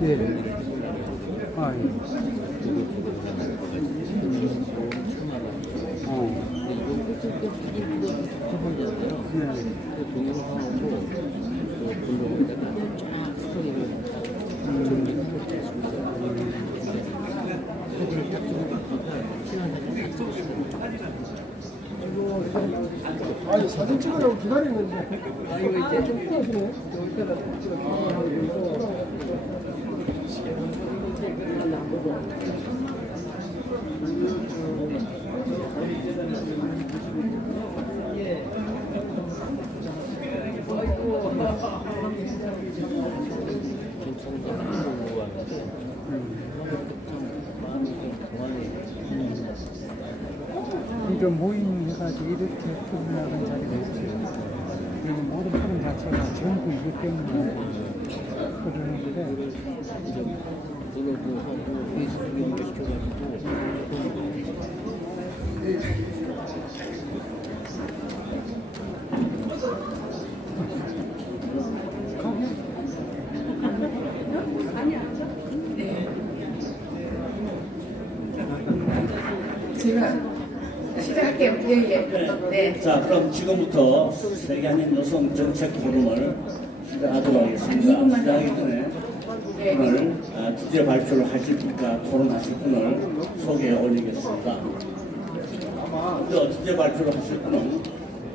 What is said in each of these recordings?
예. 아, 예. 아니 사진 찍으려고 기다리는데 이거 이제 좀 끊어주네. 이게 모임해가지고 이렇게 표현하는 자리가 있어요. 여기 모든 프로그램 자체가 전부 이것 때문에 그러는데 제가 시작할게요. 예. 네. 자, 그럼 지금부터 세계한인 여성 정책 포럼을 시작하도록 하겠습니다. 시작하기 전에 오늘 주제 발표를 하실 분과 토론하실 분을 소개해 올리겠습니다. 먼저 주제 발표를 하실 분은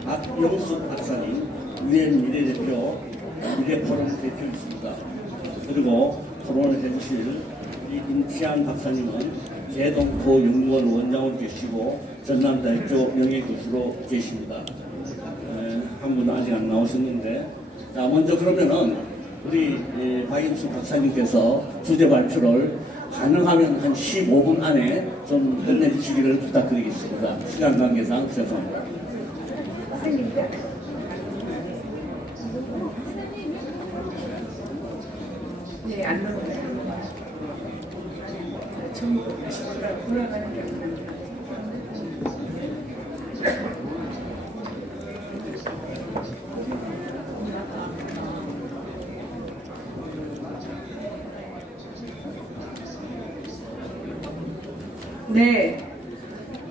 박영숙 박사님, 유엔 미래대표, 미래포럼 대표이십니다. 그리고 토론을 해주실 임치한 박사님은 재동포 연구원 원장으로 계시고 전남대학교 명예교수로 계십니다. 한 분 아직 안 나오셨는데, 자, 먼저 그러면은 우리 박영숙 박사님께서 주제 발표를 가능하면 한 15분 안에 좀 끝내주시기를 부탁드리겠습니다. 시간 관계상 죄송합니다. 네, 안 나오네요. 좀 돌아가는 게 없나요? 네,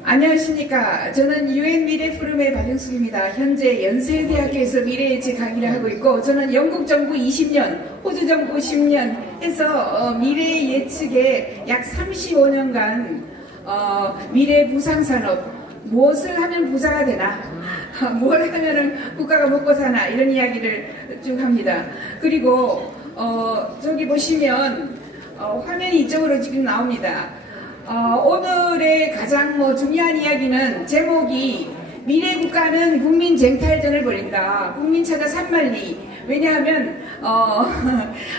안녕하십니까. 저는 유엔 미래포럼의 박영숙입니다. 현재 연세대학교에서 미래예측 강의를 하고 있고, 저는 영국 정부 20년, 호주 정부 10년 해서 미래 예측에 약 35년간 미래 부상산업, 무엇을 하면 부자가 되나, 뭘 하면은 국가가 먹고 사나, 이런 이야기를 쭉 합니다. 그리고 저기 보시면 화면이 이쪽으로 지금 나옵니다. 오늘의 가장 중요한 이야기는 제목이 미래 국가는 국민 쟁탈전을 벌인다. 국민 찾아 산만리. 왜냐하면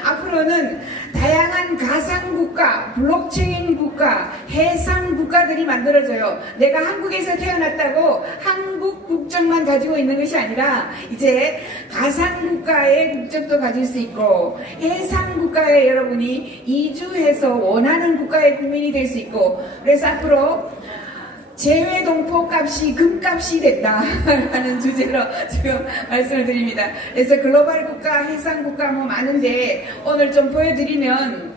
앞으로는 다양한 가상국가, 블록체인 국가, 해상 국가들이 만들어져요. 내가 한국에서 태어났다고 한국 국적만 가지고 있는 것이 아니라 이제 가상국가의 국적도 가질 수 있고, 해상 국가에 여러분이 이주해서 원하는 국가의 국민이 될 수 있고, 그래서 앞으로 재외동포 값이 금값이 됐다라는 주제로 지금 말씀을 드립니다. 그래서 글로벌 국가, 해상 국가 뭐 많은데 오늘 좀 보여드리면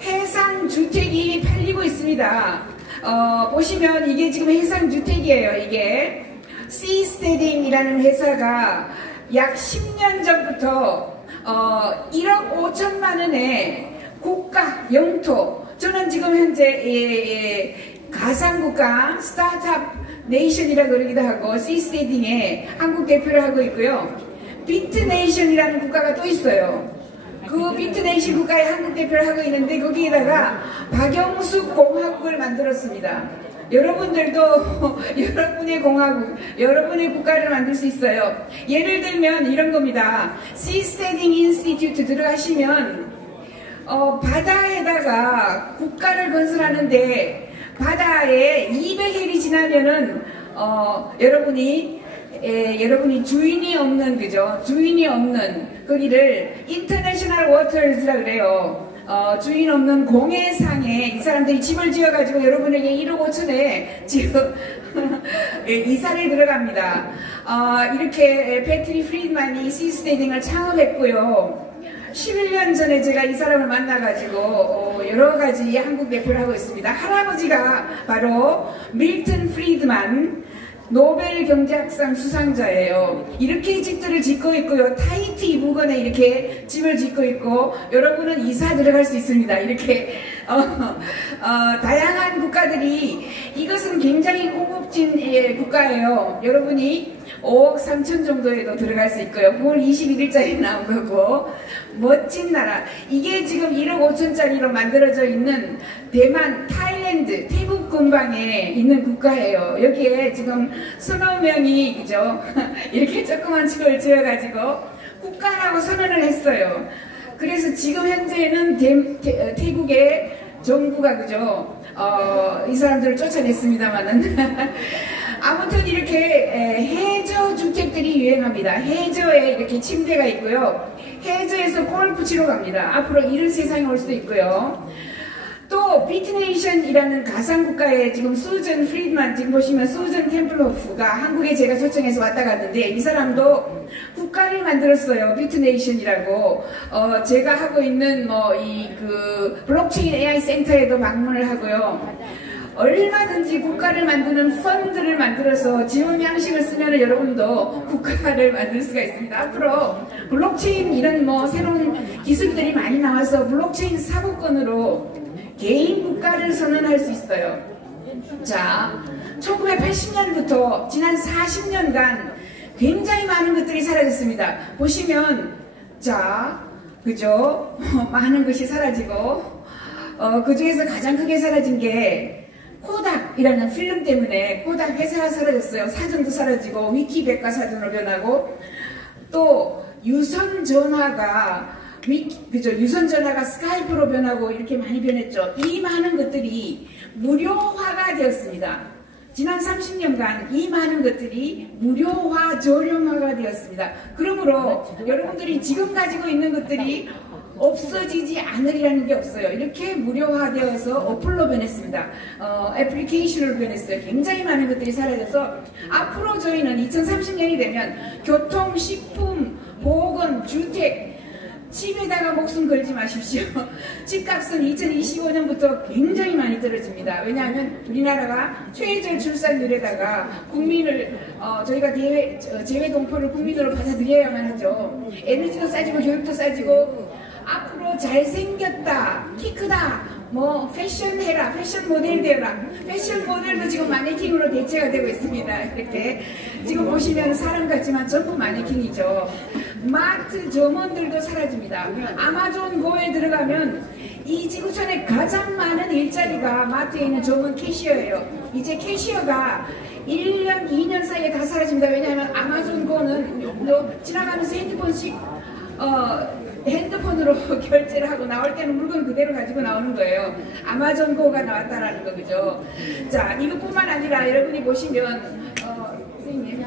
해상 주택이 팔리고 있습니다. 보시면 이게 지금 해상 주택이에요. 이게 시스테딩이라는 회사가 약 10년 전부터 1억 5천만 원의 국가 영토, 저는 지금 현재 가상국가 스타트업 네이션이라고 그러기도 하고 시스테딩에 한국 대표를 하고 있고요. 비트네이션이라는 국가가 또 있어요. 그 비트네이션 국가에 한국 대표를 하고 있는데 거기에다가 박영숙 공화국을 만들었습니다. 여러분들도 여러분의 공화국, 여러분의 국가를 만들 수 있어요. 예를 들면 이런 겁니다. 시스테딩 인스티튜트 들어가시면 바다에다가 국가를 건설하는데 바다에 200일이 지나면은 여러분이 주인이 없는, 그죠? 주인이 없는 거기를 인터내셔널 워터즈라 그래요. 주인 없는 공해상에 이 사람들이 집을 지어가지고 여러분에게 1억 5천에 지금 이사를 들어갑니다. 이렇게 패트리 프리드만이 시스테딩을 창업했고요. 11년 전에 제가 이 사람을 만나가지고 여러 가지 한국 대표를 하고 있습니다. 할아버지가 바로 밀턴 프리드만 노벨 경제학상 수상자예요. 이렇게 집들을 짓고 있고요. 타히티 부근에 이렇게 집을 짓고 있고, 여러분은 이사 들어갈 수 있습니다. 이렇게 다양한 국가들이, 이것은 굉장히 고급진 국가예요. 여러분이 5억 3천 정도에도 들어갈 수 있고요. 9월 21일자에 나온 거고, 멋진 나라. 이게 지금 1억 5천짜리로 만들어져 있는 대만, 타일랜드, 태국 근방에 있는 국가예요. 여기에 지금 서너 명이, 그죠? 이렇게 조그만 집을 지어가지고 국가라고 선언을 했어요. 그래서 지금 현재는 태국의 정부가, 그죠? 이 사람들을 쫓아냈습니다만은. 아무튼 이렇게 해저 주택들이 유행합니다. 해저에 이렇게 침대가 있고요. 해저에서 골프 치러 갑니다. 앞으로 이런 세상이 올 수도 있고요. 또 비트네이션이라는 가상국가에 지금 수전 프리드만, 지금 보시면 수전 템플호프가 한국에 제가 초청해서 왔다 갔는데, 이 사람도 국가를 만들었어요. 비트네이션이라고. 제가 하고 있는 블록체인 AI 센터에도 방문을 하고요. 얼마든지 국가를 만드는 펀드를 만들어서 지원 양식을 쓰면 여러분도 국가를 만들 수가 있습니다. 앞으로 블록체인 이런 새로운 기술들이 많이 나와서 블록체인 사고권으로 개인 국가를 선언할 수 있어요. 자, 1980년부터 지난 40년간 굉장히 많은 것들이 사라졌습니다. 보시면, 자, 그죠? 많은 것이 사라지고, 그 중에서 가장 크게 사라진 게 코닥이라는 필름 때문에 코닥 회사가 사라졌어요. 사전도 사라지고 위키 백과사전으로 변하고, 또 유선전화가 유선전화가 스카이프로 변하고 이렇게 많이 변했죠. 이 많은 것들이 무료화가 되었습니다. 지난 30년간 이 많은 것들이 무료화, 저렴화가 되었습니다. 그러므로 여러분들이 지금 가지고 있는 것들이 없어지지 않으리라는 게 없어요. 이렇게 무료화되어서 어플로 변했습니다. 애플리케이션으로 변했어요. 굉장히 많은 것들이 사라져서 앞으로 저희는 2030년이 되면 교통, 식품, 보건, 주택, 집에다가 목숨 걸지 마십시오. 집값은 2025년부터 굉장히 많이 떨어집니다. 왜냐하면 우리나라가 최저 출산율에다가 국민을 저희가 재외동포를 국민으로 받아들여야만 하죠. 에너지도 싸지고 교육도 싸지고, 앞으로 잘생겼다, 키 크다, 패션 해라, 패션 모델 되라. 패션 모델도 지금 마네킹으로 대체가 되고 있습니다. 이렇게 지금 보시면 사람 같지만 전부 마네킹이죠. 마트 점원들도 사라집니다. 아마존 고에 들어가면 이 지구촌에 가장 많은 일자리가 마트에 있는 점원 캐시어예요. 이제 캐시어가 1년, 2년 사이에 다 사라집니다. 왜냐하면 아마존 고는 지나가면서 핸드폰으로 결제를 하고 나올 때는 물건 그대로 가지고 나오는 거예요. 아마존 고가 나왔다라는 거, 그죠? 자, 이것뿐만 아니라 여러분이 보시면 선생님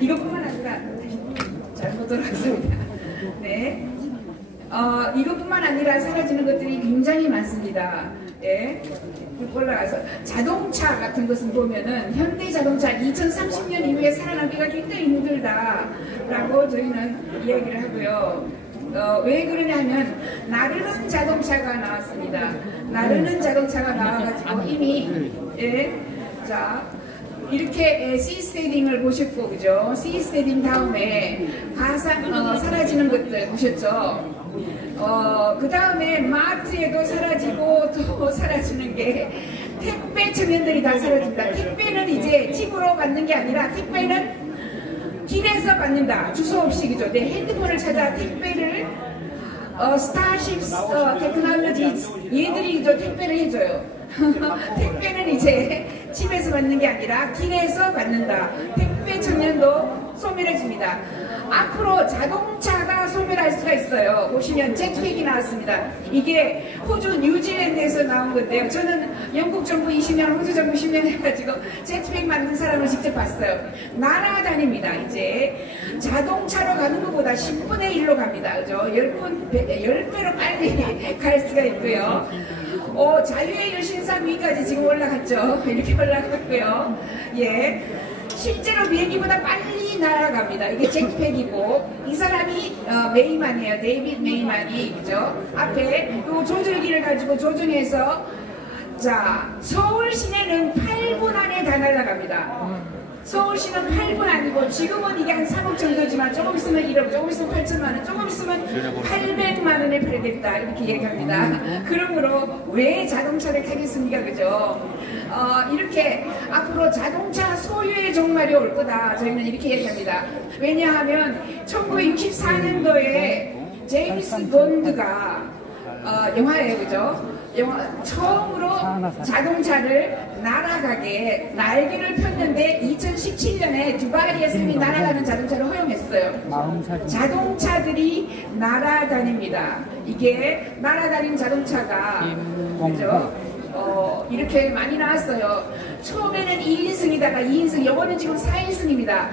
이것뿐만 아니라 잘 보도록 하겠습니다. 네, 이것뿐만 아니라 사라지는 것들이 굉장히 많습니다. 예, 올라가서 자동차 같은 것은 보면은 현대자동차 2030년 이후에 살아남기가 굉장히 힘들다라고 저희는 이야기를 하고요. 왜 그러냐면 나르는 자동차가 나왔습니다. 나르는 자동차가 나와가지고 이미 자, 이렇게 시스테딩을 보셨고, 그죠? 시스테딩 다음에 가상 사라지는 것들 보셨죠? 그 다음에 마트에도 사라지고 또 사라지는 게 택배 청년들이 다 사라집니다. 택배는 이제 집으로 받는 게 아니라 택배는 길에서 받는다. 주소 없이, 그죠? 내 핸드폰을 찾아 택배를 스타쉽 테크놀로지 얘들이 택배를 해줘요. 택배는 이제 집에서 받는 게 아니라 길에서 받는다. 택배 청년도 소멸해집니다. 앞으로 자동차가 소멸할 수가 있어요. 보시면 제트팩이 나왔습니다. 이게 호주 뉴질랜드에서 나온 건데요. 저는 영국 정부 20년, 호주 정부 10년 해가지고 제트팩 만든 사람을 직접 봤어요. 날아다닙니다. 이제 자동차로 가는 것보다 10분의 1로 갑니다. 그죠? 10배로 빨리 갈 수가 있고요. 자유의 여신상 위까지 지금 올라갔죠. 이렇게 올라갔고요. 예. 실제로 비행기보다 빨리 날아갑니다. 이게 잭팩이고, 이 사람이 메이만이에요. 데이빗 메이만이. 그죠? 앞에 요 조절기를 가지고 조정해서, 자, 서울 시내는 8분 안에 다 날아갑니다. 서울시는 8분 아니고, 지금은 이게 한 3억 정도지만, 조금 있으면 1억, 조금 있으면 8천만 원, 조금 있으면 800만 원에 팔겠다. 이렇게 얘기합니다. 그러므로 왜 자동차를 타겠습니까? 그죠? 이렇게 앞으로 자동차 소유의 종말이 올 거다. 저희는 이렇게 얘기합니다. 왜냐하면 1964년도에 제임스 본드가 영화예요. 그죠? 처음으로 자동차를 날아가게 날개를 폈는데 2017년에 두바이에서 이미 날아가는 자동차를 허용했어요. 자동차들이 날아다닙니다. 이게 날아다니는 자동차가 그죠? 이렇게 많이 나왔어요. 처음에는 1인승이다가 2인승, 요거는 지금 4인승입니다.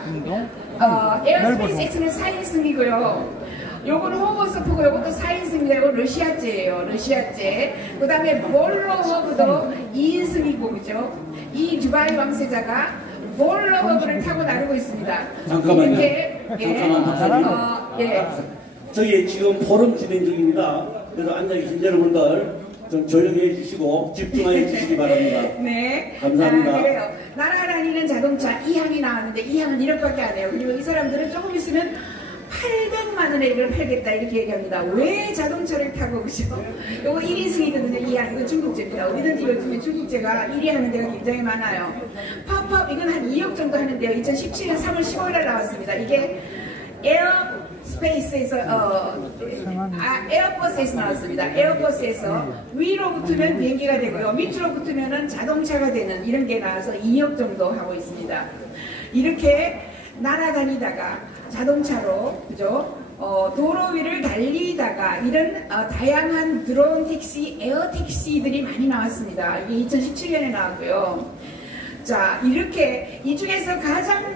에어스페이스 X는 4인승이고요. 요거는 호버서프고 요것도 4인승입니다. 이거 러시아제예요. 러시아제. 그 다음에 볼로허브도 2인승이고, 그죠? 이 두바이 왕세자가 볼로허브를 타고 나르고 있습니다. 잠깐만요. 이렇게, 잠깐만, 박사님. 저희 지금 포럼 진행 중입니다. 그래서 앉아 계신 여러분들 좀 조용히 해주시고 집중해 주시기 바랍니다. 네. 감사합니다. 그래요. 날아다니는 자동차 2항이 나왔는데 2항은 1억밖에 안 해요. 그리고 이 사람들은 조금 있으면 800만 원에 이걸 팔겠다 이렇게 얘기합니다. 왜 자동차를 타고 그죠? 요거 1인승이거든요. 2항. 이거 중국제입니다. 어디든지 요즘에 중국제가 1위 하는 데가 굉장히 많아요. 팝업 이건 한 2억 정도 하는데요. 2017년 3월 15일에 나왔습니다. 이게 에어스페이스에서 에어버스에서 나왔습니다. 에어버스에서 위로 붙으면 비행기가 되고요. 밑으로 붙으면 자동차가 되는 이런 게 나와서 2억 정도 하고 있습니다. 이렇게 날아다니다가 자동차로 그죠? 도로 위를 달리다가 이런 다양한 드론 택시, 에어 택시들이 많이 나왔습니다. 이게 2017년에 나왔고요. 자, 이렇게 이 중에서 가장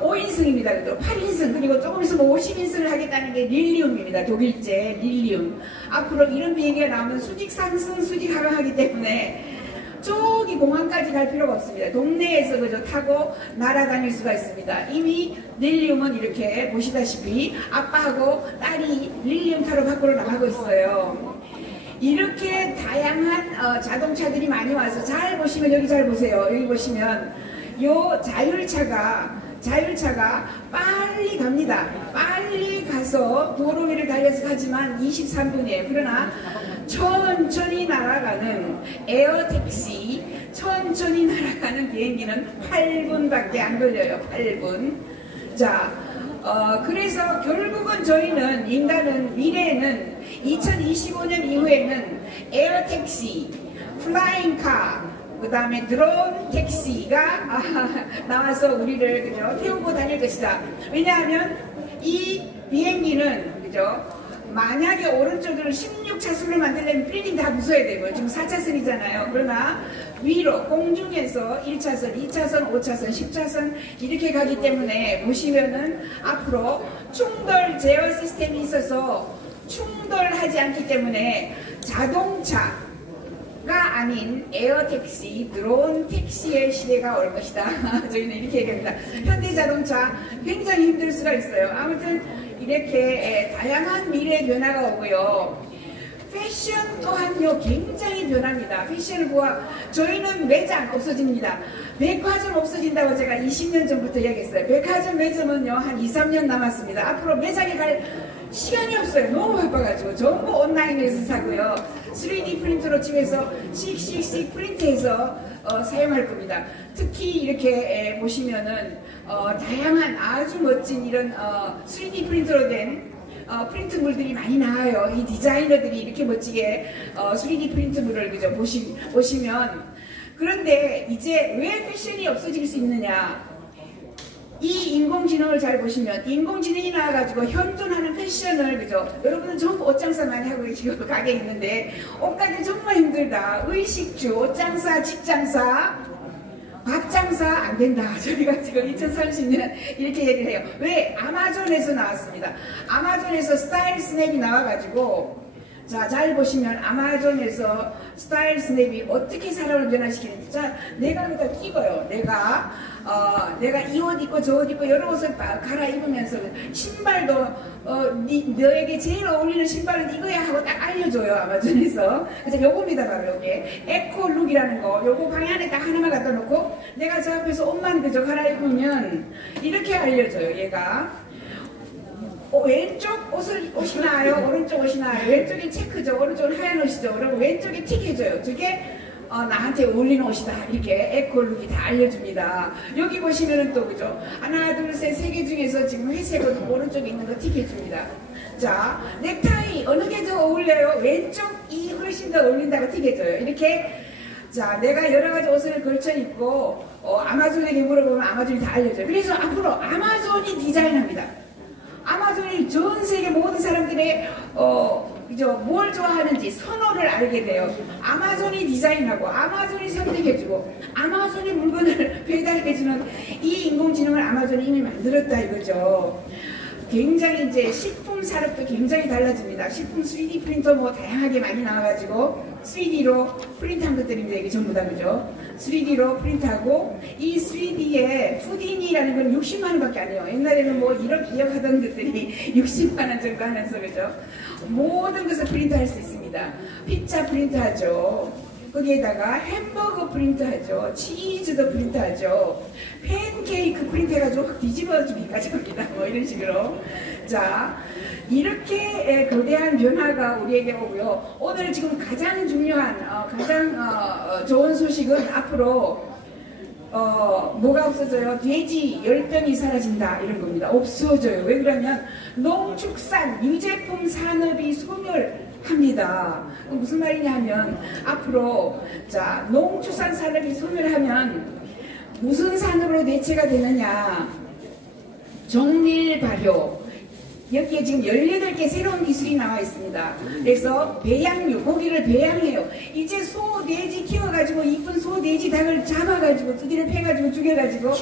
5인승입니다. 그죠? 8인승, 그리고 조금 있으면 50인승을 하겠다는 게 릴리움입니다. 독일제 릴리움. 앞으로 이런 비행기가 나오면 수직 상승, 수직 하강하기 때문에 저기 공항까지 갈 필요가 없습니다. 동네에서 그저 타고 날아다닐 수가 있습니다. 이미 릴리움은 이렇게 보시다시피 아빠하고 딸이 릴리움 타러 밖으로 나가고 있어요. 이렇게 다양한 자동차들이 많이 와서 잘 보시면 여기 잘 보세요. 여기 보시면 요 자율차가 빨리 갑니다. 빨리 가서 도로 위를 달려서 가지만 23분이에요. 그러나 천천히 날아가는 에어택시, 천천히 날아가는 비행기는 8분밖에 안 걸려요. 8분. 자, 그래서 결국은 저희는 인간은 미래에는 2025년 이후에는 에어택시, 플라잉카, 그 다음에 드론 택시가 나와서 우리를 그죠? 태우고 다닐 것이다. 왜냐하면 이 비행기는 그죠? 만약에 오른쪽으로 16차선을 만들려면 필딩 다 부숴야 되고요. 지금 4차선이잖아요. 그러나 위로 공중에서 1차선, 2차선, 5차선, 10차선 이렇게 가기 때문에 보시면은 앞으로 충돌 제어 시스템이 있어서 충돌하지 않기 때문에 자동차 가 아닌 에어택시, 드론 택시의 시대가 올 것이다. 저희는 이렇게 얘기합니다. 현대자동차 굉장히 힘들 수가 있어요. 아무튼 이렇게 다양한 미래 변화가 오고요. 패션 또한요 굉장히 변합니다. 패션을 저희는 매장 없어집니다. 백화점 없어진다고 제가 20년 전부터 얘기했어요. 백화점 매점은요 한 2, 3년 남았습니다. 앞으로 매장에 갈 시간이 없어요. 너무 바빠가지고 전부 온라인에서 사고요. 3D 프린터로 집에서 씩씩씩 프린트해서 사용할 겁니다. 특히 이렇게 보시면은 다양한 아주 멋진 이런 3D 프린터로 된 프린트물들이 많이 나와요. 이 디자이너들이 이렇게 멋지게 3D 프린트물을 그죠 보시면 그런데 이제 왜 패션이 없어질 수 있느냐? 이 인공지능을 잘 보시면 인공지능이 나와가지고 현존하는 패션을 그죠? 여러분은 전부 옷장사 많이 하고 계시고 가게 있는데 옷가게 정말 힘들다. 의식주, 옷장사, 직장사 밥 장사 안 된다. 저희가 지금 2030년 이렇게 얘기를 해요. 왜? 아마존에서 나왔습니다. 아마존에서 스타일 스냅이 나와가지고, 자, 잘 보시면 아마존에서 스타일 스냅이 어떻게 사람을 변화시키는지. 자, 내가 그다 끼고요. 내가 이 옷 입고 저 옷 입고 여러 옷을 갈아입으면서 신발도 너에게 제일 어울리는 신발은 이거야 하고 딱 알려줘요. 아마존에서. 그래서 요겁니다. 바로 요게 에코룩이라는 거. 요거 방에 안에 딱 하나만 갖다 놓고 내가 저 앞에서 옷만 그저 갈아입으면 이렇게 알려줘요. 얘가. 왼쪽 옷이 나아요? 오른쪽 옷이 나아요? 왼쪽이 체크죠? 오른쪽은 하얀 옷이죠? 그리고 왼쪽이 틱 해줘요. 저게 나한테 어울리는 옷이다. 이렇게 에코룩이 다 알려줍니다. 여기 보시면은 또 그죠? 하나, 둘, 셋, 세 개 중에서 지금 회색 옷 오른쪽에 있는 거 틱 해줍니다. 자, 넥타이 어느 게 더 어울려요? 왼쪽이 훨씬 더 어울린다고 틱 해줘요. 이렇게. 자, 내가 여러 가지 옷을 걸쳐 입고 아마존에게 물어보면 아마존이 다 알려줘요. 그래서 앞으로 아마존이 디자인합니다. 아마존이 전 세계 모든 사람들의 뭘 좋아하는지 선호를 알게 돼요. 아마존이 디자인하고 아마존이 선택해주고 아마존이 물건을 배달해주는 이 인공지능을 아마존이 이미 만들었다 이거죠. 굉장히 이제 식품 산업도 굉장히 달라집니다. 식품 3D 프린터 뭐 다양하게 많이 나와가지고 3D로 프린트한 것들인데 이게 전부 다 그죠? 3D로 프린트하고 이 3D에 푸디니라는 건 60만 원밖에 안 해요. 옛날에는 뭐 1억 2억 하던 것들이 60만 원 정도 하면서 그죠? 모든 것을 프린트할 수 있습니다. 피자 프린트하죠. 거기에다가 햄버거 프린트하죠. 치즈도 프린트하죠. 팬케이크 프린트해가지고 확 뒤집어주기까지 합니다. 뭐 이런 식으로. 자, 이렇게 거대한 변화가 우리에게 오고요. 오늘 지금 가장 중요한, 가장 좋은 소식은 앞으로 뭐가 없어져요? 돼지 10병이 사라진다 이런 겁니다. 없어져요. 왜 그러냐면 농축산 유제품 산업이 소멸합니다. 무슨 말이냐 하면 앞으로 자 농축산 산업이 소멸하면 무슨 산업으로 대체가 되느냐? 정밀 발효. 여기에 지금 18개 새로운 기술이 나와 있습니다. 그래서 배양류, 고기를 배양해요. 이제 소, 돼지 키워가지고 이쁜 소, 돼지, 닭을 잡아가지고 두드려 패가지고 죽여가지고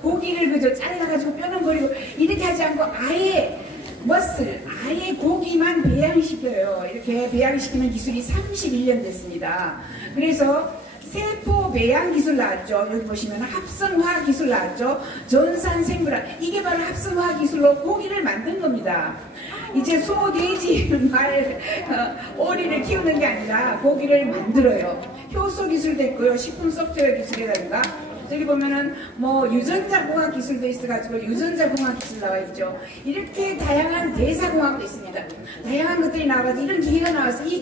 고기를 그저 잘라가지고 뼈는 버리고 이렇게 하지 않고 아예 머슬, 아예 고기만 배양시켜요. 이렇게 배양시키는 기술이 31년 됐습니다. 그래서 세포 배양 기술 나왔죠. 여기 보시면 합성화학 기술 나왔죠. 전산생물학. 이게 바로 합성화학 기술로 고기를 만든 겁니다. 이제 소, 돼지, 말, 오리를 키우는 게 아니라 고기를 만들어요. 효소 기술도 있고요. 식품 소프트웨어 기술이라든가. 저기 보면은 뭐 유전자공학 기술도 있어가지고 유전자공학 기술 나와 있죠. 이렇게 다양한 대사공학도 있습니다. 다양한 것들이 나와서 이런 기계가 나와서 이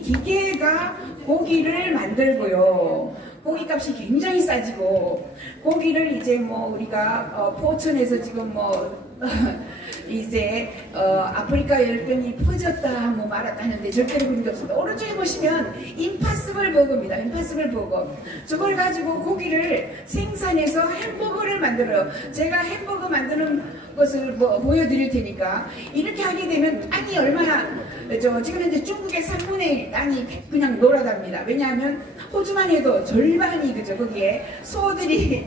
기계가 고기를 만들고요. 고기값이 굉장히 싸지고 고기를 이제 뭐 우리가 포천에서 지금 뭐 이제 아프리카 열병이 퍼졌다 뭐 말았다 하는데 절대로 그런 게 없습니다. 오른쪽에 보시면 임파서블 버거입니다. 임파서블 버거. 저걸 가지고 고기를 생산해서 햄버거를 만들어요. 제가 햄버거 만드는 것을 뭐 보여드릴 테니까 이렇게 하게 되면 땅이 얼마나 지금 현재 중국의 3분의 1 땅이 그냥 노랗답니다. 왜냐하면 호주만 해도 절반이 그죠 거기에 소들이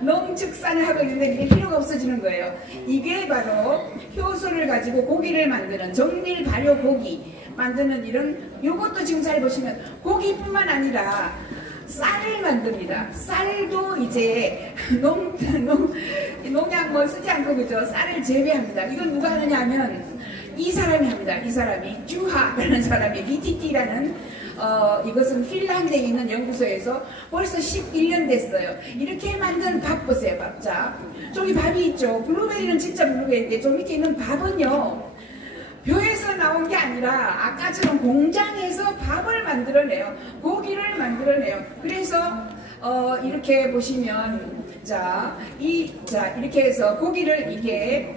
농축산을 하고 있는데 이게 필요가 없어지는 거예요. 이게 바로 효소를 가지고 고기를 만드는 정밀 발효 고기 만드는 이런 요것도 지금 잘 보시면 고기뿐만 아니라 쌀을 만듭니다. 쌀도 이제 농약 뭐 쓰지 않고 그죠 쌀을 재배합니다. 이건 누가 하느냐 하면 이 사람이 합니다. 이 사람이 쭈하라는 사람이 BTT라는 이것은 핀란드에 있는 연구소에서 벌써 11년 됐어요. 이렇게 만든 밥 보세요. 밥자 저기 밥이 있죠. 블루베리는 진짜 블루베리인데 저 밑에 있는 밥은요 벼에서 나온 게 아니라 아까처럼 공장에서 밥을 만들어내요. 고기를 만들어내요. 그래서 이렇게 보시면 이렇게 해서 고기를 이게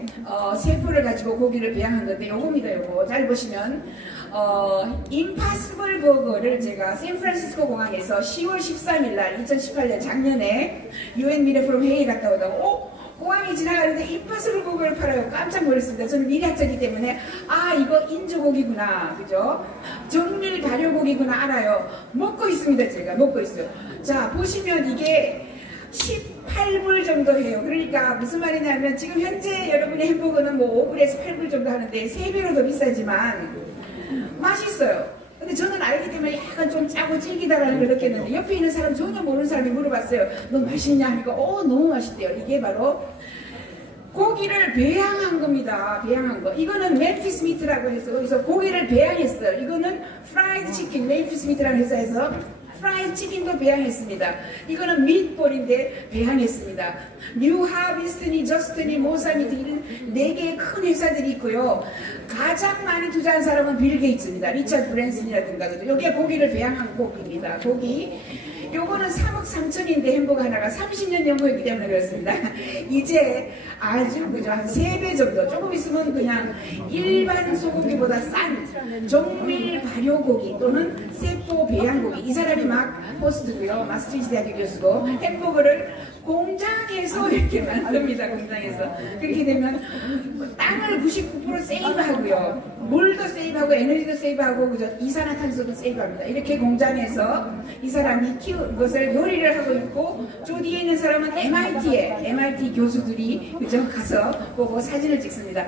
세포를 가지고 고기를 배양한 건데 요겁니다. 요거 잘 보시면 임파서블 버거를 제가 샌프란시스코 공항에서 10월 13일 날 2018년 작년에 UN 미래 포럼 회의에 갔다 오다가 공항이 지나가는데 임파서블 버거를 햄버거를 팔아요. 깜짝 놀랐습니다. 저는 미래학자이기 때문에 아 이거 인조고기구나, 그죠? 정밀 발효고기구나 알아요. 먹고 있습니다. 제가 먹고 있어요. 자 보시면 이게 18불 정도 해요. 그러니까 무슨 말이냐면 지금 현재 여러분의 햄버거는 뭐 5불에서 8불 정도 하는데 3배로 더 비싸지만 맛있어요. 근데 저는 알기 때문에 약간 좀 짜고 질기다라는 걸 느꼈는데 옆에 있는 사람, 전혀 모르는 사람이 물어봤어요. 너 맛있냐 하니까 너무 맛있대요. 이게 바로 고기를 배양한 겁니다. 배양한 거. 이거는 멤피스 미트라고 해서 거기서 고기를 배양했어요. 이거는 프라이드 치킨, 멤피스 미트라는 회사에서 프라이드 치킨도 배양했습니다. 이거는 미트볼인데 배양했습니다. 뉴 하비스트니, 저스트니, 모사미트 이런 4개의 큰 회사들이 있고요. 가장 많이 투자한 사람은 빌 게이츠입니다. 리차드 브랜슨이라든가. 여기에 고기를 배양한 고기입니다. 고기. 요거는 3억 3천인데 햄버거 하나가 30년 연구했기 때문에 그렇습니다. 이제 아주 그죠 한 3배 정도 조금 있으면 그냥 일반 소고기보다 싼 정밀 발효고기 또는 세포 배양고기. 이 사람이 막 포스트고요. 마스트리스 대학교 교수고 햄버거를 공장에서 이렇게 만듭니다. 공장에서. 그렇게 되면 땅을 99% 세이브하고요. 물도 세이브하고 에너지도 세이브하고 그죠? 이산화탄소도 세이브합니다. 이렇게 공장에서 이 사람이 키운 것을 요리를 하고 있고 저 뒤에 있는 사람은 MIT 교수들이 그죠? 가서 보고 사진을 찍습니다.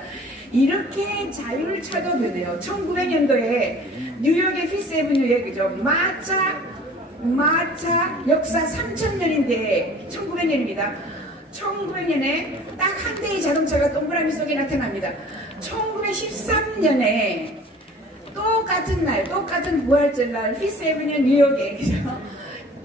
이렇게 자율차도 변해요. 1900년도에 뉴욕의 피스애비뉴에 그죠? 마차 역사 3000년인데 1900년입니다. 1900년에 딱 한 대의 자동차가 동그라미 속에 나타납니다. 1913년에 똑같은 날, 똑같은 부활절날 피스애비뉴 뉴욕에 그죠?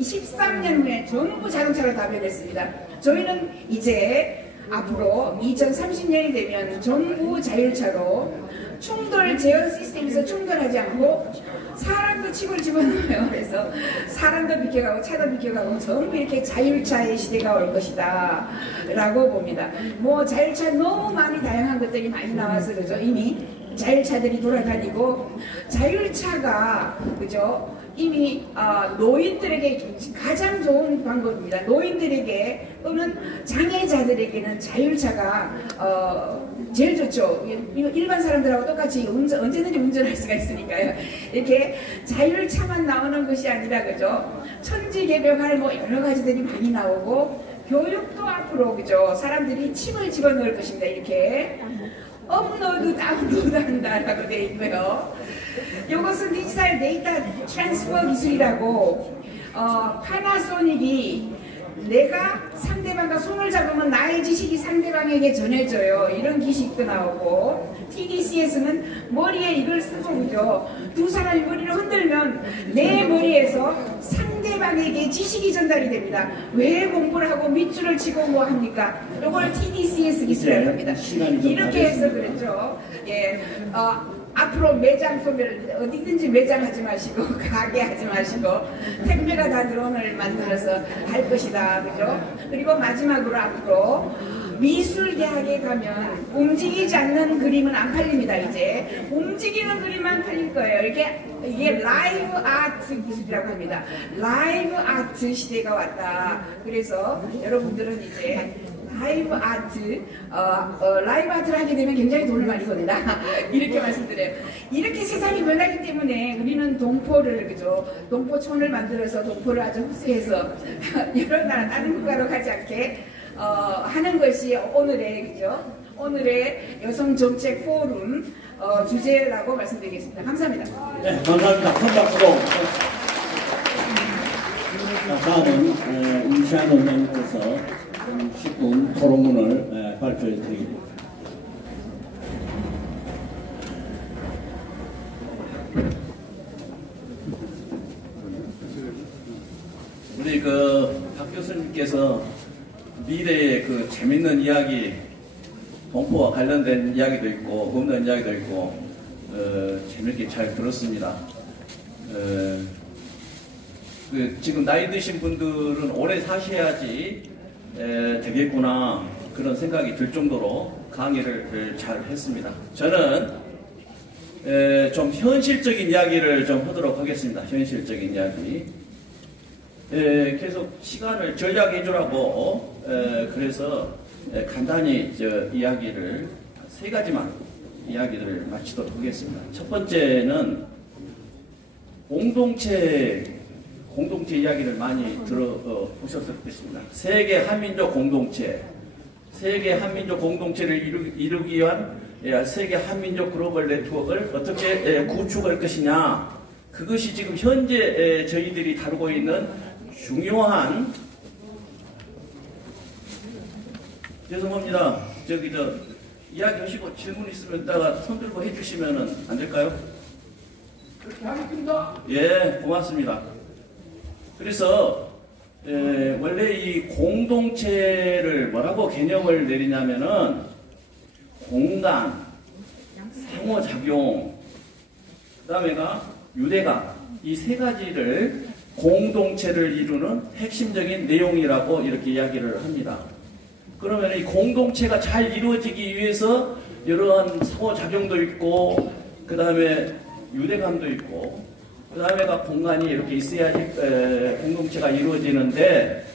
13년 후에 전부 자동차로 다 변했습니다. 저희는 이제 앞으로 2030년이 되면 전부 자율차로 충돌 제어 시스템에서 충돌하지 않고 사람도 칩을 집어넣어요. 그래서 사람도 비켜가고 차도 비켜가고 전부 이렇게 자율차의 시대가 올 것이다 라고 봅니다. 뭐 자율차 너무 많이 다양한 것들이 많이 나와서 그죠? 이미 자율차들이 돌아다니고 자율차가 그죠? 이미 노인들에게 가장 좋은 방법입니다. 노인들에게 또는 장애자들에게는 자율차가 제일 좋죠. 일반 사람들하고 똑같이 언제든지 운전할 수가 있으니까요. 이렇게 자율차만 나오는 것이 아니라 그죠? 천지개벽할 뭐 여러 가지들이 많이 나오고 교육도 앞으로 그죠? 사람들이 칩을 집어넣을 것입니다. 이렇게 업로드 다운로드 한다라고 되어 있고요. 이것은 디지털 데이터 트랜스퍼 기술이라고 파나소닉이 내가 상대방과 손을 잡으면 나의 지식이 상대방에게 전해져요. 이런 기식도 나오고 TDC에서는 머리에 이걸 쓰고 그죠. 두 사람이 머리를 흔들면 내 머리에서 상대방에게 지식이 전달이 됩니다. 왜 공부를 하고 밑줄을 치고 뭐 합니까? 이걸 TDCS 기술이라고 합니다. 이렇게 해서 그랬죠. 예, 앞으로 매장 소매를 어디든지 매장하지 마시고 가게 하지 마시고 택배가 다 드론을 만들어서 할 것이다. 그죠? 그리고 마지막으로 앞으로 미술대학에 가면 움직이지 않는 그림은 안 팔립니다. 이제 움직이는 그림만 팔릴 거예요. 이게 라이브 아트 기술이라고 합니다. 라이브 아트 시대가 왔다. 그래서 여러분들은 이제 라이브 아트, 라이브 아트를 하게 되면 굉장히 돈을 많이 번다. 이렇게 말씀드려요. 이렇게 세상이 변하기 때문에 우리는 동포를, 그죠? 동포촌을 만들어서 동포를 아주 흡수해서 여러 나라, 다른 국가로 가지 않게 하는 것이 오늘의, 그죠? 오늘의 여성정책 포럼 주제라고 말씀드리겠습니다. 감사합니다. 네, 감사합니다. 큰 박수로. 다음은 임시한 의원님께서 10분 토론문을 발표해 드리겠습니다. 우리 박 교수님께서 미래의 재밌는 이야기, 동포와 관련된 이야기도 있고 없는 이야기도 있고 재밌게 잘 들었습니다. 지금 나이 드신 분들은 오래 사셔야지 되겠구나 그런 생각이 들 정도로 강의를 잘 했습니다. 저는 좀 현실적인 이야기를 좀 하도록 하겠습니다. 현실적인 이야기. 계속 시간을 절약해 주라고 그래서 간단히 이야기를 세 가지만 이야기를 마치도록 하겠습니다. 첫 번째는 공동체 이야기를 많이 들어보셨을 것입니다. 세계 한민족 공동체를 이루기 위한 세계 한민족 글로벌 네트워크를 어떻게 구축할 것이냐, 그것이 지금 현재 저희들이 다루고 있는 중요한, 죄송합니다. 이야기 하시고 질문 있으면 이따가 손 들고 해주시면 안 될까요? 그렇게 하겠습니다. 예, 고맙습니다. 그래서 원래 이 공동체를 뭐라고 개념을 내리냐면은 공간, 상호작용, 그 다음에가 유대감, 이 세 가지를 공동체를 이루는 핵심적인 내용이라고 이렇게 이야기를 합니다. 그러면 이 공동체가 잘 이루어지기 위해서 이러한 상호작용도 있고, 그 다음에 유대감도 있고, 그 다음에가 공간이 이렇게 있어야지 공동체가 이루어지는데,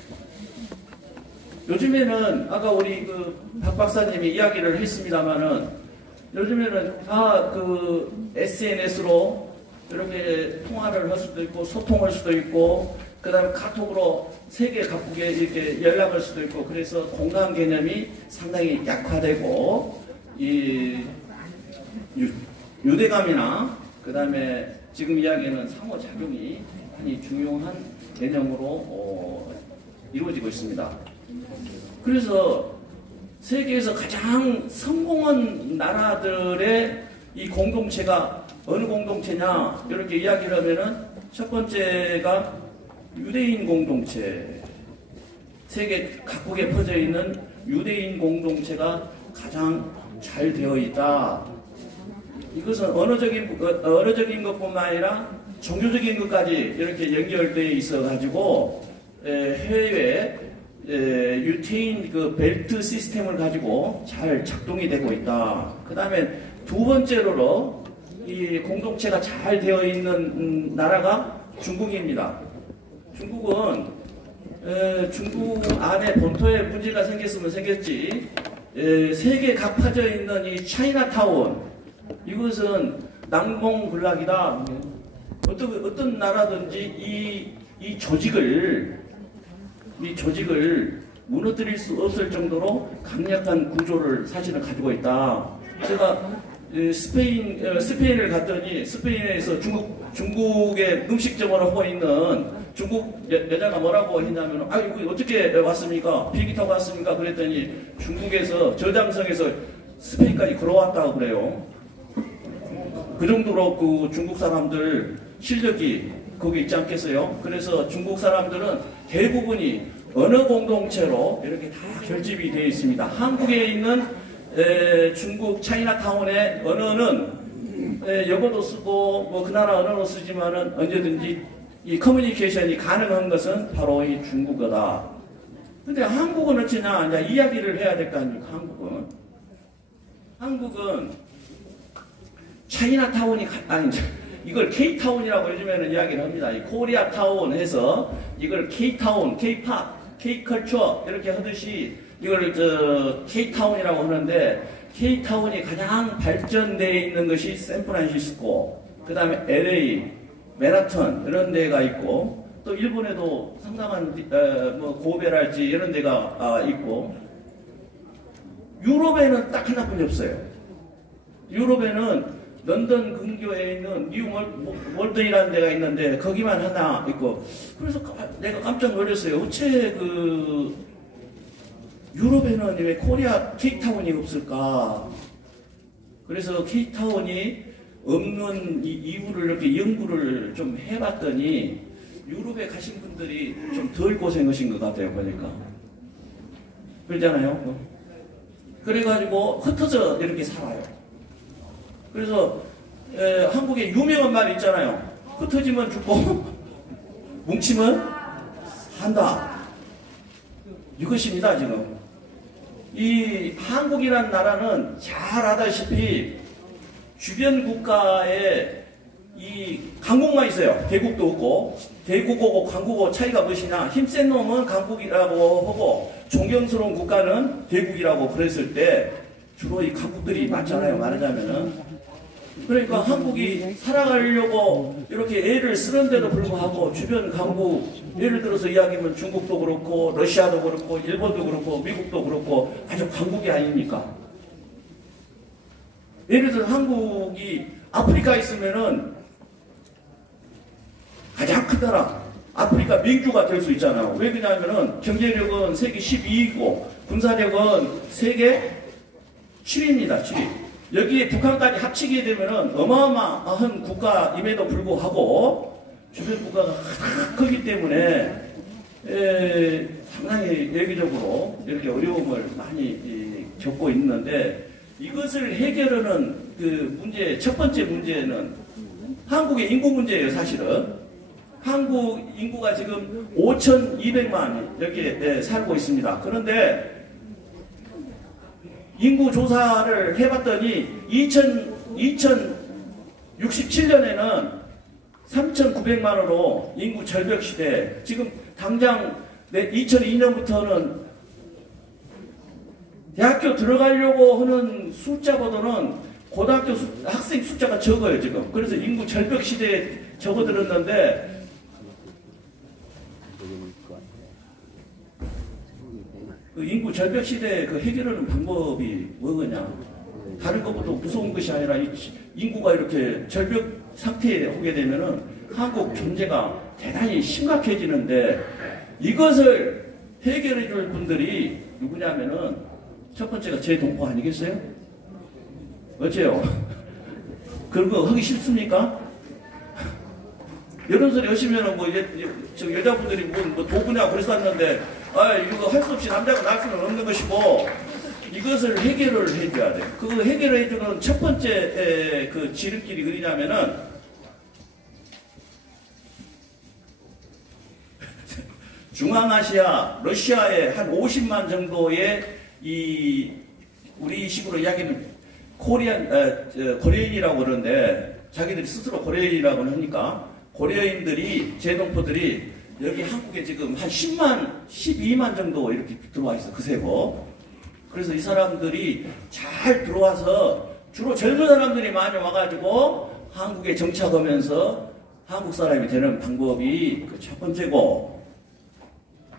요즘에는 아까 우리 박 박사님이 이야기를 했습니다만은, 요즘에는 다 SNS로 이렇게 통화를 할 수도 있고 소통할 수도 있고, 그 다음에 카톡으로 세계 각국에 이렇게 연락할 수도 있고, 그래서 공간 개념이 상당히 약화되고, 이 유대감이나 그 다음에 지금 이야기하는 상호작용이 많이 중요한 개념으로 이루어지고 있습니다. 그래서 세계에서 가장 성공한 나라들의 이 공동체가 어느 공동체냐 이렇게 이야기를 하면은 첫 번째가 유대인 공동체, 세계 각국에 퍼져 있는 유대인 공동체가 가장 잘 되어 있다. 이것은 언어적인 것뿐만 아니라 종교적인 것까지 이렇게 연결되어 있어 가지고 해외 유태인 벨트 시스템을 가지고 잘 작동이 되고 있다. 그 다음에 두 번째로 이 공동체가 잘 되어 있는 나라가 중국입니다. 중국은 중국 안에 본토에 문제가 생겼으면 생겼지, 세계 각 퍼져 있는 이 차이나타운, 이것은 낭봉불락이다. 어떤 나라든지 이 조직을 무너뜨릴 수 없을 정도로 강력한 구조를 사실은 가지고 있다. 제가 스페인을 갔더니, 스페인에서 중국의 음식점을 하고 있는 중국 여자가 뭐라고 했냐면, 이거 어떻게 왔습니까? 비행기 타고 왔습니까? 그랬더니 중국에서 저장성에서 스페인까지 걸어왔다고 그래요. 그 정도로 중국 사람들 실력이 거기 있지 않겠어요? 그래서 중국 사람들은 대부분이 언어 공동체로 이렇게 다 결집이 되어 있습니다. 한국에 있는 중국 차이나타운의 언어는 영어도 쓰고 그 나라 언어도 쓰지만은 언제든지 이 커뮤니케이션이 가능한 것은 바로 이 중국어다. 근데 한국은 어쩌냐? 이제 이야기를 해야 될 거 아닙니까? 한국은 차이나타운이 이걸 K타운이라고 요즘에는 이야기를 합니다. 이 코리아타운 해서 이걸 K타운, K팝, K컬처 이렇게 하듯이 이걸 K타운이라고 하는데, K타운이 가장 발전되어 있는 것이 샌프란시스코, 그 다음에 LA, 맨하튼 이런 데가 있고, 또 일본에도 상당한 고베랄지 이런 데가 있고, 유럽에는 딱 하나뿐이 없어요. 유럽에는 런던 근교에 있는 뉴 월드이라는 데가 있는데 거기만 하나 있고, 그래서 내가 깜짝 놀랐어요. 어째 유럽에는 왜 코리아 케이타운이 없을까? 그래서 케이타운이 없는 이유를 이렇게 연구를 좀 해봤더니, 유럽에 가신 분들이 좀 덜 고생하신 것 같아요, 보니까. 그러잖아요. 그래가지고 흩어져 이렇게 살아요. 그래서 한국에 유명한 말이 있잖아요. 흩어지면 죽고 뭉치면 산다. 이것입니다. 지금 이 한국이라는 나라는 잘 아다시피 주변 국가의 이 강국만 있어요. 대국도 없고. 대국하고 강국하고 차이가 무엇이냐? 힘센 놈은 강국이라고 하고 존경스러운 국가는 대국이라고 그랬을 때 주로 이 강국들이 많잖아요. 말하자면은. 그러니까 한국이 살아가려고 이렇게 애를 쓰는데도 불구하고 주변 강국, 예를 들어서 이야기하면 중국도 그렇고 러시아도 그렇고 일본도 그렇고 미국도 그렇고 아주 강국이 아닙니까? 예를 들어서 한국이 아프리카에 있으면은 가장 큰 나라, 아프리카 민주가 될 수 있잖아요. 왜 그러냐면은 경제력은 세계 12위고 군사력은 세계 7위입니다. 7위. 여기에 북한까지 합치게 되면은 어마어마한 국가임에도 불구하고 주변 국가가 크기 때문에 상당히 여기적으로 이렇게 어려움을 많이 겪고 있는데 이것을 해결하는 그 문제, 첫 번째 문제는 한국의 인구 문제예요, 사실은. 한국 인구가 지금 5,200만 여기에 살고 있습니다. 그런데 인구 조사를 해봤더니 2067년에는 3,900만으로 인구 절벽 시대, 지금 당장 2002년부터는 대학교 들어가려고 하는 숫자보다는 고등학교 학생 숫자가 적어요, 지금. 그래서 인구 절벽 시대에 접어들었는데 그 인구 절벽 시대에 그 해결하는 방법이 뭐냐? 다른 것보다 무서운 것이 아니라 인구가 이렇게 절벽 상태에 오게 되면은 한국 경제가 대단히 심각해지는데 이것을 해결해 줄 분들이 누구냐면은 첫 번째가 재동포 아니겠어요? 어째요? 그런 거 하기 싫습니까? 이런 소리 하시면은 뭐 여자분들이 뭐 도구냐 그랬었는데 이거 할 수 없이 남자가 날 수는 없는 것이고 이것을 해결을 해줘야 돼. 그 해결을 해주는 첫 번째 그 지름길이 어디냐면은 중앙아시아 러시아의 한 50만 정도의 이 우리식으로 이야기하면 고려인이라고 그러는데 자기들이 스스로 고려인이라고 하니까 고려인들이 재동포들이 여기 한국에 지금 한 10만, 12만 정도 이렇게 들어와 있어, 그새고. 그래서 이 사람들이 잘 들어와서 주로 젊은 사람들이 많이 와가지고 한국에 정착하면서 한국 사람이 되는 방법이 그 첫 번째고,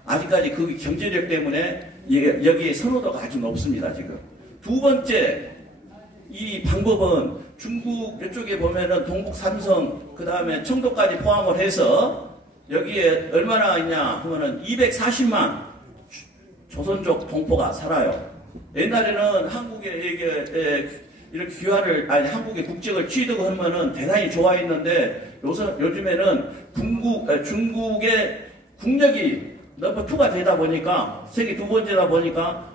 아직까지 그 경제력 때문에 여기에 선호도가 아주 높습니다, 지금. 두 번째, 이 방법은 중국 이쪽에 보면은 동북 삼성, 그 다음에 청도까지 포함을 해서 여기에 얼마나 있냐 하면은 240만 조선족 동포가 살아요. 옛날에는 한국에 이렇게 귀화를, 한국의 국적을 취득하면은 대단히 좋아했는데 요즘에는 중국의 국력이 넘버 2가 되다 보니까, 세계 두 번째다 보니까,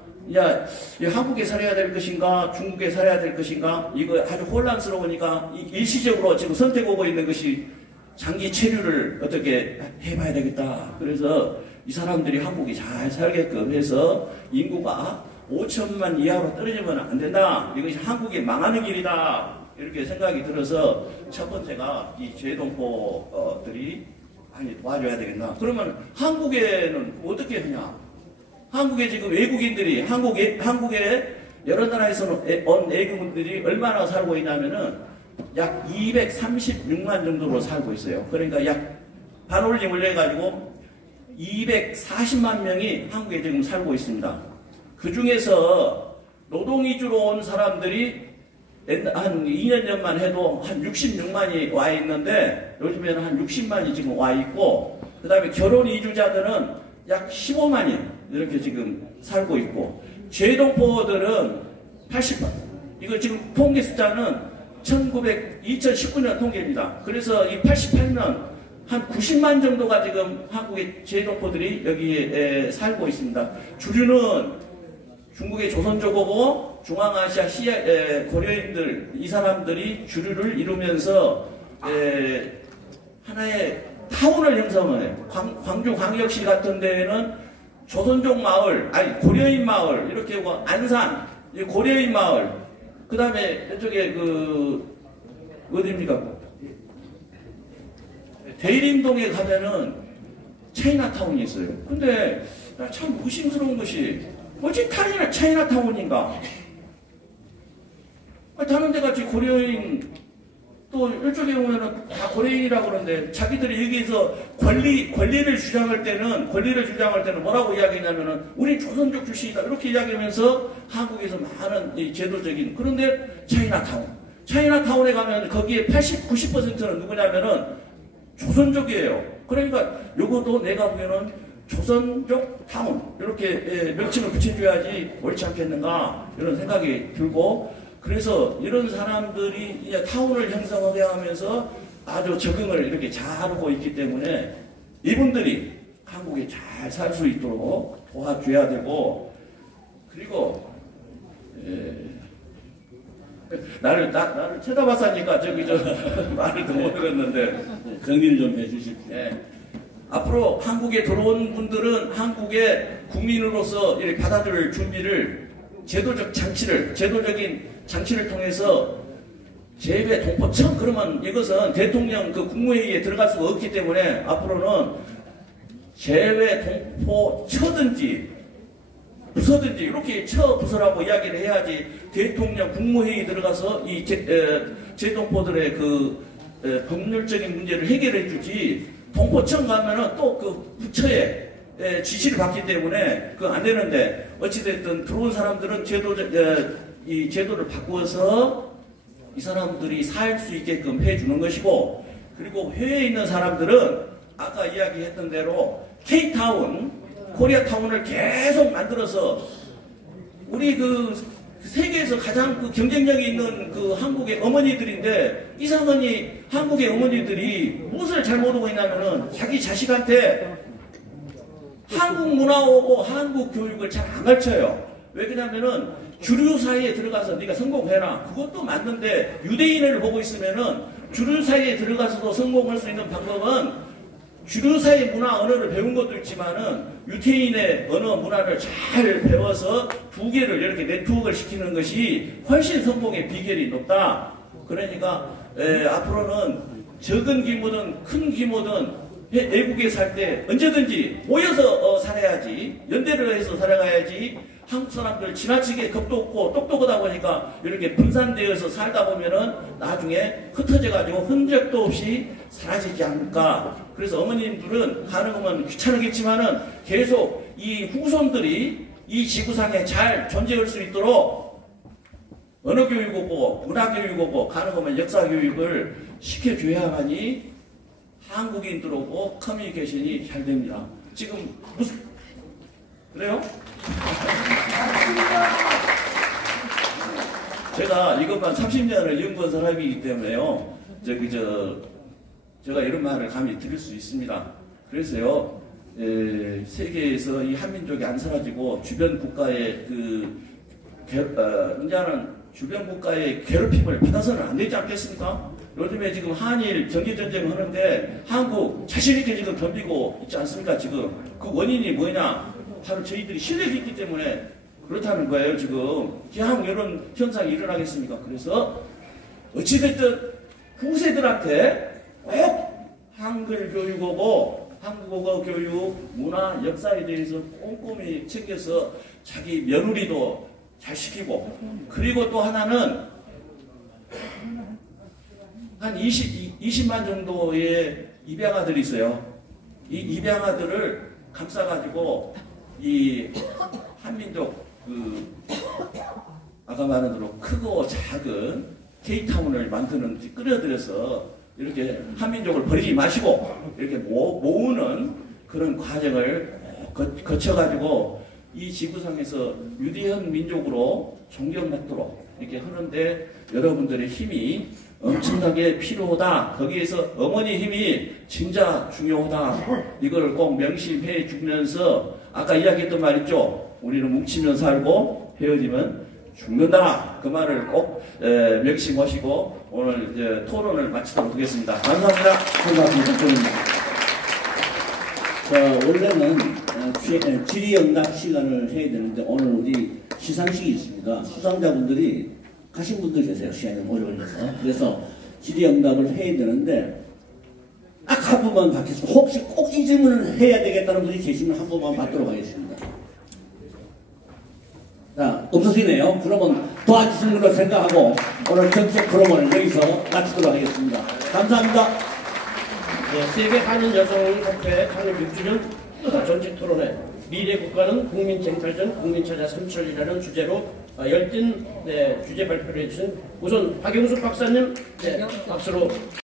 한국에 살아야 될 것인가, 중국에 살아야 될 것인가, 이거 아주 혼란스러우니까 일시적으로 지금 선택하고 있는 것이 장기 체류를 어떻게 해봐야 되겠다. 그래서 이 사람들이 한국이 잘 살게끔 해서 인구가 5천만 이하로 떨어지면 안 된다. 이것이 한국이 망하는 길이다. 이렇게 생각이 들어서 첫 번째가 이 재동포들이 많이 도와줘야 되겠나. 그러면 한국에는 어떻게 하냐. 한국에 지금 외국인들이, 한국에 여러 나라에서는 온 외국인들이 얼마나 살고 있냐면은 약 236만 정도로 살고 있어요. 그러니까 약 반올림을 해가지고 240만 명이 한국에 지금 살고 있습니다. 그 중에서 노동 위주로 온 사람들이 한 2년 전만 해도 한 66만이 와 있는데 요즘에는 한 60만이 지금 와 있고, 그 다음에 결혼 이주자들은 약 15만이 이렇게 지금 살고 있고, 재동포들은 80만. 이거 지금 통계 숫자는 2019년 통계입니다. 그래서 이 88년 한 90만 정도가 지금 한국의 재동포들이 여기에 살고 있습니다. 주류는 중국의 조선족하고 중앙아시아 고려인들, 이 사람들이 주류를 이루면서 하나의 타운을 형성해요. 광주광역시 같은 데에는 조선족 마을, 고려인 마을, 이렇게 하고 안산, 고려인 마을, 그 다음에 이쪽에 어디입니까? 대림동에 가면은 차이나타운이 있어요. 근데 참 의심스러운 것이 어찌 차이나타운인가? 다른 데 같이 고려인 또 이쪽에 오면은 다 고려인이라고 그러는데 자기들이 여기서 권리를 주장할 때는 뭐라고 이야기하냐면은 우리 조선족 출신이다 이렇게 이야기하면서 한국에서 많은 이 제도적인 그런데 차이나타운에 가면 거기에 90%는 누구냐면은 조선족이에요. 그러니까 요것도 내가 보면은 조선족 타운 이렇게 명칭을 붙여줘야지 옳지 않겠는가 이런 생각이 들고 그래서 이런 사람들이 이제 타운을 형성하게 하면서 아주 적응을 이렇게 잘하고 있기 때문에 이분들이 한국에 잘 살 수 있도록 도와줘야 되고 그리고 나를 쳐다봤으니까 말을 더 못 들었는데 정리를 좀 해주십시오. 앞으로 한국에 들어온 분들은 한국의 국민으로서 이렇게 받아들일 준비를 제도적인 장치를 통해서 재외 동포청 그러면 이것은 대통령 그 국무회의에 들어갈 수가 없기 때문에 앞으로는 재외 동포처든지 부서든지 이렇게 처부서라고 이야기를 해야지 대통령 국무회의 들어가서 이 재동포들의 그 법률적인 문제를 해결해 주지 동포청 가면은 또 그 부처에 지시를 받기 때문에 그거 안 되는데 어찌됐든 들어온 사람들은 이 제도를 바꾸어서 이 사람들이 살 수 있게끔 해주는 것이고 그리고 해외에 있는 사람들은 아까 이야기했던 대로 K타운, 코리아타운을 계속 만들어서 우리 그 세계에서 가장 그 경쟁력이 있는 그 한국의 어머니들인데 이상하니 한국의 어머니들이 무엇을 잘못하고 있냐면은 자기 자식한테 한국 문화하고 한국 교육을 잘 안 가르쳐요. 왜 그러냐면은 주류 사이에 들어가서 네가 성공해라. 그것도 맞는데 유대인을 보고 있으면은 주류 사이에 들어가서도 성공할 수 있는 방법은 주류 사이 문화 언어를 배운 것도 있지만은 유태인의 언어 문화를 잘 배워서 두 개를 이렇게 네트워크를 시키는 것이 훨씬 성공의 비결이 높다. 그러니까 앞으로는 적은 규모든 큰 규모든 외국에 살 때 언제든지 모여서 살아야지 연대를 해서 살아가야지 한국 사람들 지나치게 겁도 없고 똑똑하다 보니까 이렇게 분산되어서 살다 보면은 나중에 흩어져 가지고 흔적도 없이 사라지지 않을까. 그래서 어머님들은 가능하면 귀찮겠지만은 계속 이 후손들이 이 지구상에 잘 존재할 수 있도록 언어 교육하고 문화 교육하고 가능하면 역사 교육을 시켜줘야만이 한국인들하고 커뮤니케이션이 잘 됩니다. 지금 무슨 그래요? 제가 이것만 30년을 연구한 사람이기 때문에요. 제가 이런 말을 감히 드릴 수 있습니다. 그래서요, 세계에서 이 한민족이 안 사라지고 주변 국가의 이제는 주변 국가의 괴롭힘을 받아서는 안 되지 않겠습니까? 요즘에 지금 한일 경제전쟁 하는데 한국 자신있게 지금 덤비고 있지 않습니까? 지금 그 원인이 뭐냐? 바로 저희들이 실력이 있기 때문에 그렇다는 거예요. 지금 기왕 이런 현상이 일어나겠습니까? 그래서 어찌됐든 후세들한테 꼭 한글 교육하고 한국어 교육, 문화, 역사에 대해서 꼼꼼히 챙겨서 자기 며느리도 잘 시키고 그리고 또 하나는 한 20만 정도의 입양아들이 있어요. 이 입양아들을 감싸가지고 이 한민족 아까 말한 대로 크고 작은 K타운을 만드는 데 끌어들여서 이렇게 한민족을 버리지 마시고 이렇게 모으는 그런 과정을 거쳐가지고 이 지구상에서 유대한 민족으로 존경받도록 이렇게 하는데 여러분들의 힘이 엄청나게 필요하다. 거기에서 어머니 힘이 진짜 중요하다. 이걸 꼭 명심해 주면서 아까 이야기했던 말 있죠. 우리는 뭉치면 살고 헤어지면 죽는다. 그 말을 꼭 명심하시고 오늘 이제 토론을 마치도록 하겠습니다. 감사합니다. 감사합니다. 자, 원래는 질의응답 시간을 해야 되는데 오늘 우리 시상식이 있습니다. 수상자분들이 가신 분들 계세요. 시간이 오래 걸려서. 그래서 질의응답을 해야 되는데 딱 한 번만 받겠습니다. 혹시 꼭 이 질문을 해야 되겠다는 분이 계시면 한 번만 받도록 하겠습니다. 자, 없으시네요. 그러면 도와주시는 걸로 생각하고 오늘 정책 프로그램을 여기서 마치도록 하겠습니다. 감사합니다. 네, 세계 한인 여성협회 창립 6주년 전직 토론회 미래 국가는 국민쟁탈전 국민차자 삼철이라는 주제로 열띤 주제 발표를 해주신 우선 박영수 박사님 박수로